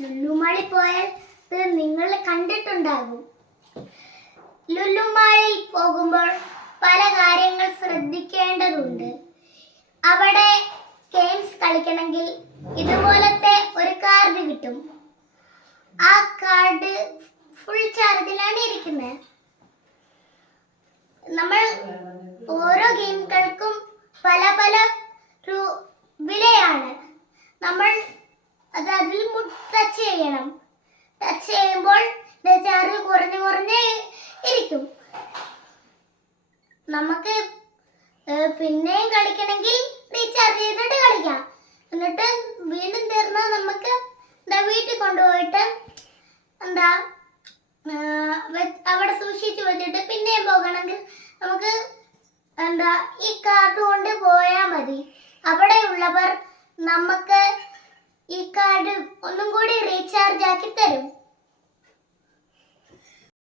ലുലുമാളിൽ പോയാൽ നിങ്ങൾ കണ്ടിട്ടുണ്ടാകും. ലുലുമാളിൽ പോകുമ്പോൾ പല കാര്യങ്ങൾ ശ്രദ്ധിക്കേണ്ടതുണ്ട്. അവിടെ ഗെയിംസ് കളിക്കണമെങ്കിൽ ഇതുപോലത്തെ ഒരു കാർഡ് കിട്ടും. ആ കാർഡ് ഫുൾ ചാർജിലാണ് ഇരിക്കുന്നത്. നമ്മൾ ഓരോ ഗെയിമുകൾക്കും പല പല വിലയാണ്. നമ്മൾ അതിൽ ടച്ച് ചെയ്യണം. ടച്ച് ചെയ്യുമ്പോൾ ചാർജ് കുറഞ്ഞേ ഇരിക്കും. നമുക്ക് പിന്നെയും കളിക്കണമെങ്കിൽ റീചാർജ് ചെയ്തിട്ട് കളിക്കാം. എന്നിട്ട് വീണ്ടും തീർന്നാൽ നമുക്ക് വീട്ടിൽ കൊണ്ടുപോയിട്ട് അവിടെ സൂക്ഷിച്ചു വെച്ചിട്ട് പിന്നെയും പോകണമെങ്കിൽ നമുക്ക് ഈ കാർഡ് കൊണ്ട് പോയാൽ മതി. അവിടെ ഉള്ളവർ നമുക്ക് ഈ കാർഡ് ഒന്നും കൂടി റീചാർജ് ആക്കി തരും.